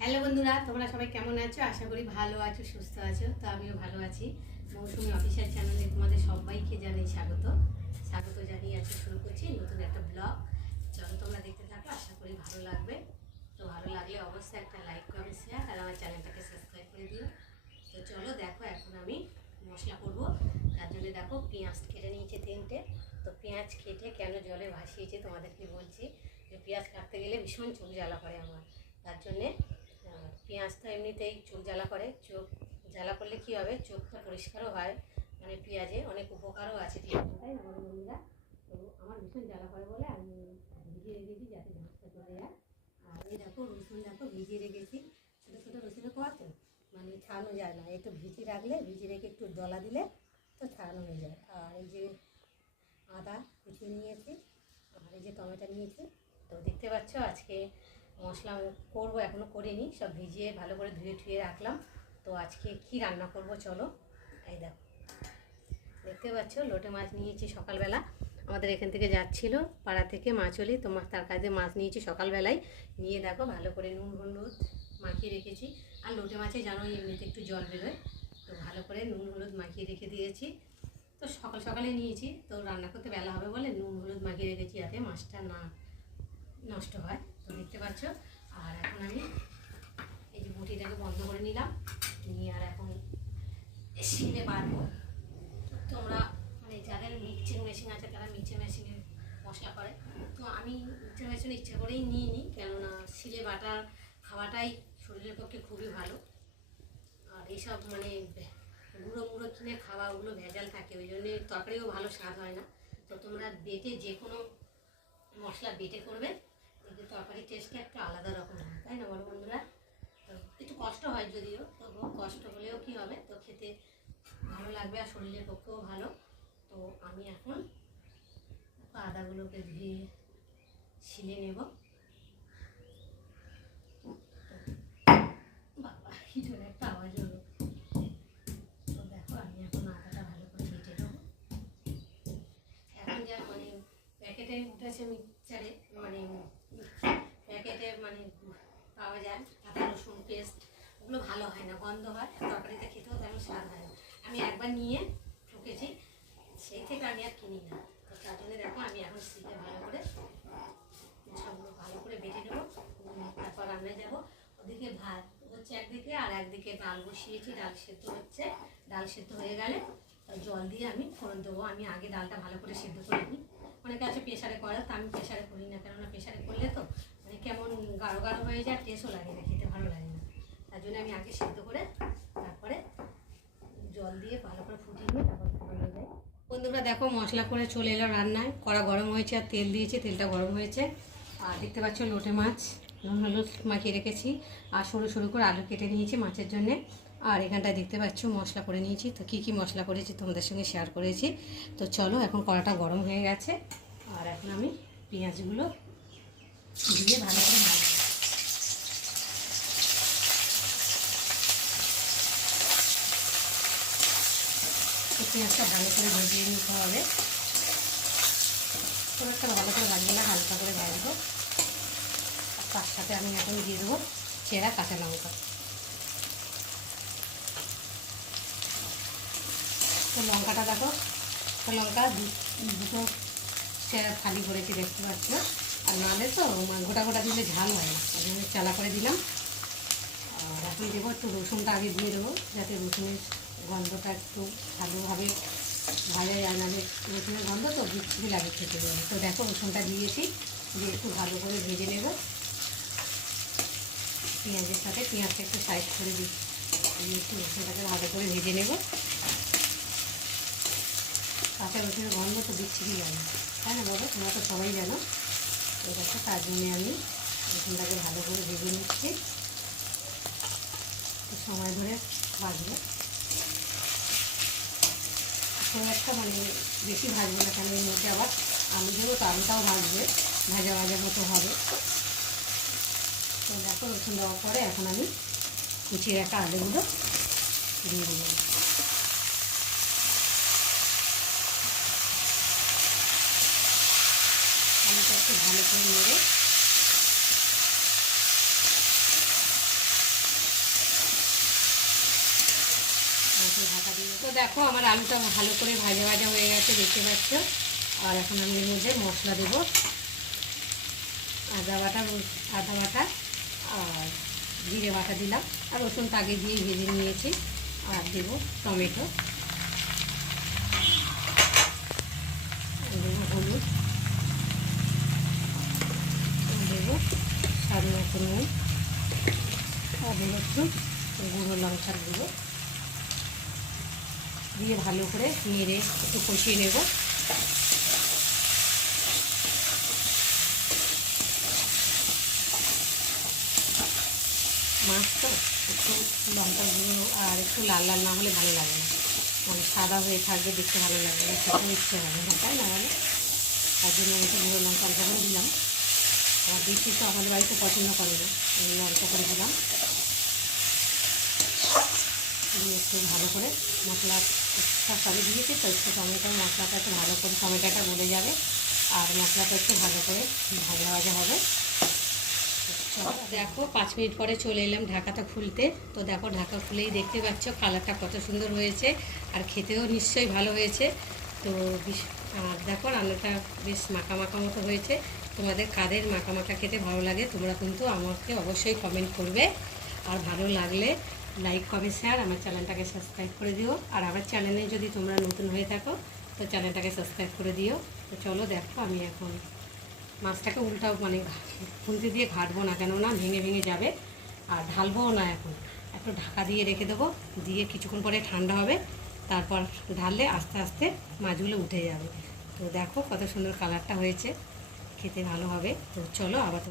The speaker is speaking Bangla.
হ্যালো বন্ধুরা, তোমরা সবাই কেমন আছো? আশা করি ভালো আছো, সুস্থ আছো। তো আমিও ভালো আছি। মৌসুমি অফিসিয়াল চ্যানেলে তোমাদের সবাইকে জানাই স্বাগত জানিয়ে আজকে শুরু করছি নতুন একটা ব্লগ। চলো তোমরা দেখতে থাকো, আশা করি ভালো লাগবে। তো ভালো লাগলে অবশ্যই একটা লাইক, কমেন্ট, শেয়ার আর আমার চ্যানেলটাকে সাবস্ক্রাইব করে দিও। তো চলো দেখো, এখন আমি মশলা করব। তার জন্য দেখো পেঁয়াজ কেটে নিয়েছি 3টে। তো পেঁয়াজ কেটে কেন জলে ভাসিয়েছি তোমাদেরকে বলছি। যে পেঁয়াজ কাটতে গেলে ভীষণ চোখ জ্বালা করে আমার, তার জন্যে পেঁয়াজ তো এমনিতেই চোখ জ্বালা করে। চোখ জ্বালা করলে কী হবে, চোখটা পরিষ্কারও হয়, মানে পেঁয়াজে অনেক উপকারও আছে, তাই না বন্ধুরা? তো আমার ভীষণ জ্বালা করে বলে আমি ভিজিয়ে রেখেছি যাতে ঝাঁসটা চলে যায়। আর এই দেখো রসুন, দেখো ভিজিয়ে রেখেছি। ছোটো ছোটো রসুনের কোয়া তো মানে ছাড়ানো যায় না, এই তো ভিজিয়ে রাখলে, ভিজিয়ে রেখে একটু দলা দিলে তো ছাড়ানো হয়ে যায়। আর এই যে আদা কুচিয়ে নিয়েছি, আর এই যে টমেটো নিয়েছি। তো দেখতে পাচ্ছ আজকে মশলা করবো, এখনও করিনি, সব ভিজিয়ে ভালো করে ধুয়ে ঠুয়ে রাখলাম। তো আজকে কি রান্না করব চলো। এই দেখো দেখতে পাচ্ছ লোটে মাছ নিয়েছি সকালবেলা, আমাদের এখান থেকে যাচ্ছিল পাড়া থেকে মাছলি, তো তার কাছে মাছ নিয়েছি সকালবেলায়। নিয়ে দেখো ভালো করে নুন হলুদ মাখিয়ে রেখেছি। আর লোটে মাছে জানো এমনিতে একটু জল বেরোয়, তো ভালো করে নুন হলুদ মাখিয়ে রেখে দিয়েছি। তো সকাল সকালে নিয়েছি, তো রান্না করতে বেলা হবে বলে নুন হলুদ মাখিয়ে রেখেছি যাতে মাছটা না নষ্ট হয়। তো দেখতে পাচ্ছ। আর এখন আমি এই যে বটিটাকে বন্ধ করে নিলাম, নিয়ে আর এখন শিলে বাড়বো। তোমরা মানে যাদের মিক্সিং মেশিন আছে তারা মিক্সিং মেশিনে মশলা করে, তো আমি মিক্সিং মেশিনে ইচ্ছা করেই নিয়ে নিই, কেননা শিলে বাটার খাওয়াটাই শরীরের পক্ষে খুবই ভালো। আর এইসব মানে গুঁড়ো মুড়ো কিনে খাওয়া, ওগুলো ভেজাল থাকে, ওই জন্যে তরকারিও ভালো স্বাদ হয় না। তো তোমরা বেটে যে কোনো মশলা বেটে করবে, কিন্তু তরকারির টেস্টটা একটু আলাদা রকম হয়, তাই না বলো বন্ধুরা? তো একটু কষ্ট হয় যদিও, তবু কষ্ট হলেও কী হবে, তো খেতে ভালো লাগবে আর শরীরের পক্ষেও ভালো। তো আমি এখন আদাগুলোকে ধুয়ে ছিলে নেব। বাবা কি জন্য একটা আওয়াজ হলো। তো দেখো আমি এখন আদাটা ভালো করে বেটে নেবো। এখন যা মানে প্যাকেটে উঠেছে মিক্সচারে, মানে প্যাকেটে মানে পাওয়া যায় আদা রসুন পেস্ট, ওগুলো ভালো হয় না, গন্ধ হয়, তরকারিতে খেতেও তেমন স্বাদ হয় না। আমি একবার নিয়ে ঠকেছি, সেই থেকে আমি আর কিনি না। তো তার জন্য দেখো আমি এখন শিলে ভালো করে সবগুলো ভালো করে বেটে নেবো, তারপর রান্নায় যাবো। ওদিকে ভাত হচ্ছে একদিকে, আর একদিকে ডাল বসিয়েছি, ডাল সেদ্ধ হচ্ছে। ডাল সেদ্ধ হয়ে গেলে জল দিয়ে আমি ফোড়ন দেবো। আমি আগে ডালটা ভালো করে সেদ্ধ করে নিই, অনেকে আছে প্রেশারে করে, তো আমি প্রেশারে করি না, কেননা প্রেশারে করলে তো মানে কেমন গাঢ় গাঢ় হয়ে যায়, টেস্টও লাগে না, খেতে ভালো লাগে না। তার জন্য আমি আগে সেদ্ধ করে তারপরে জল দিয়ে ভালো করে ফুটিয়ে নিয়ে তারপর ফোড়ন দেয়। বন্ধুরা দেখো মশলা করে চলে এলো রান্নায়, কড়া গরম হয়েছে আর তেল দিয়েছি, তেলটা গরম হয়েছে। আর দেখতে পাচ্ছ লোটে মাছ নুন হলুদ মাখিয়ে রেখেছি, আর সরু সরু করে আলু কেটে নিয়েছি মাছের জন্যে। আর এখানটায় দেখতে পাচ্ছ মশলা করে নিয়েছি। তো কী কী মশলা করেছি তোমাদের সঙ্গে শেয়ার করেছি। তো চলো এখন কড়াটা গরম হয়ে গেছে, আর এখন আমি পেঁয়াজগুলো দিয়ে ভালো করে ভাজবো। পেঁয়াজটা ভালো করে ভেজে নিতে হবে, খুব একটা ভালো করে ভাজবো না, হালকা করে ভাজবো। তার সাথে আমি এখন দিয়ে দেবো চেরা কাঁচা লঙ্কা। তো লঙ্কাটা দেখো, লঙ্কা দুটো চেরা ফালি করেছি দেখতে পাচ্ছ। আর নাহলে তো গোটা গোটা দিলে ঝাল হয় না, ওই জন্য চালা করে দিলাম। আর এখন দেবো একটু রসুনটা আগে দিয়ে দেবো, যাতে রসুনের গন্ধটা একটু ভালোভাবে ভাজা যায়, নাহলে রসুনের গন্ধ তো বিচ্ছিরি লাগে খেতে গেলে। তো দেখো রসুনটা দিয়েছি, দিয়ে একটু ভালো করে ভেজে নেব পেঁয়াজের সাথে। পেঁয়াজটা একটু সাইড করে দিই, একটু রসুনটাকে ভালো করে ভেজে নেব। কাঁচা রসুনের গন্ধ তো বিচ্ছিরি লাগে, তাই না বলো? তোমরা তো সবাই জানো। তো দেখো তার জন্যে আমি রসুনটাকে ভালো করে ভেজে নিচ্ছি, সময় ধরে ভাজবো। খুব একটা মানে বেশি ভাজবো না, কেন এর মধ্যে আবার আলু দেবো, তো আলুটাও ভাজবে, ভাজা ভাজার মতো হবে। তো দেখো রসুন দেওয়ার পরে এখন আমি কুচিয়ে রাখা আলুগুলো দিয়ে দিলাম। আলুটা একটু ভালো করে নেড়ে এখন ঢাকা দিয়ে। তো দেখো আমার আলুটা ভালো করে ভাজা ভাজা হয়ে গেছে, দেখতে পাচ্ছ। আর এখন আমি এর মধ্যে মশলা দেবো, আদা বাটা আর জিরে বাটা দিলাম, আর রসুনটা আগে দিয়ে ভেজে নিয়েছি। আর দেবো টমেটো, দেবো হলুদ, দেবো স্বাদ মতো নুন, আর দেবো একটু গুঁড়ো লঙ্কার গুঁড়ো দিয়ে ভালো করে নেড়ে একটু কষিয়ে নেব। মাছ তো একটু লঙ্কার গুঁড়ো আর একটু লাল লাল না হলে ভালো লাগে না, মানে সাদা হয়ে থাকবে, দেখতে ভালো লাগবে না, খেতে ইচ্ছে হবে না, তাই না বলে? তার জন্য আমি একটু গুঁড়ো লঙ্কার যখন দিলাম, আর বেশি তো আমাদের বাড়িতে পছন্দ করে না, আমি অল্প করে দিলাম। দিয়ে একটু ভালো করে মশলা সবই দিয়েছি তো, একটু টমেটো মশলাটা একটু ভালো করে, টমেটোটা গলে যাবে আর মশলাটা একটু ভালো করে ভাজা ভাজা হবে। দেখো 5 মিনিট পরে চলে এলাম ঢাকাটা খুলতে। তো দেখো ঢাকা খুলেই দেখতে পাচ্ছ কালারটা কত সুন্দর হয়েছে, আর খেতেও নিশ্চয়ই ভালো হয়েছে। তো আর দেখো রান্নাটা বেশ মাখা মাখা মতো হয়েছে। তোমাদের কাদের মাখা মাখা খেতে ভালো লাগে তোমরা কিন্তু আমাকে অবশ্যই কমেন্ট করবে, আর ভালো লাগলে লাইক কমেন্ট শেয়ার, আমার চ্যানেলটাকে সাবস্ক্রাইব করে দিও। আর আমার চ্যানেলে যদি তোমরা নতুন হয়ে থাকো তো চ্যানেলটাকে সাবস্ক্রাইব করে দিও। তো চলো দেখো আমি এখন মাছটাকে উল্টাও, মানে খুন্তি দিয়ে ঘাটবো না, কেননা ভেঙে ভেঙে যাবে, আর ঢালবোও না। এখন একটু ঢাকা দিয়ে রেখে দেবো, দিয়ে কিছুক্ষণ পরে ঠান্ডা হবে, তারপর ঢাললে আস্তে আস্তে মাছগুলো উঠে যাবে। তো দেখো কত সুন্দর কালারটা হয়েছে, খেতে ভালো হবে। তো চলো আবার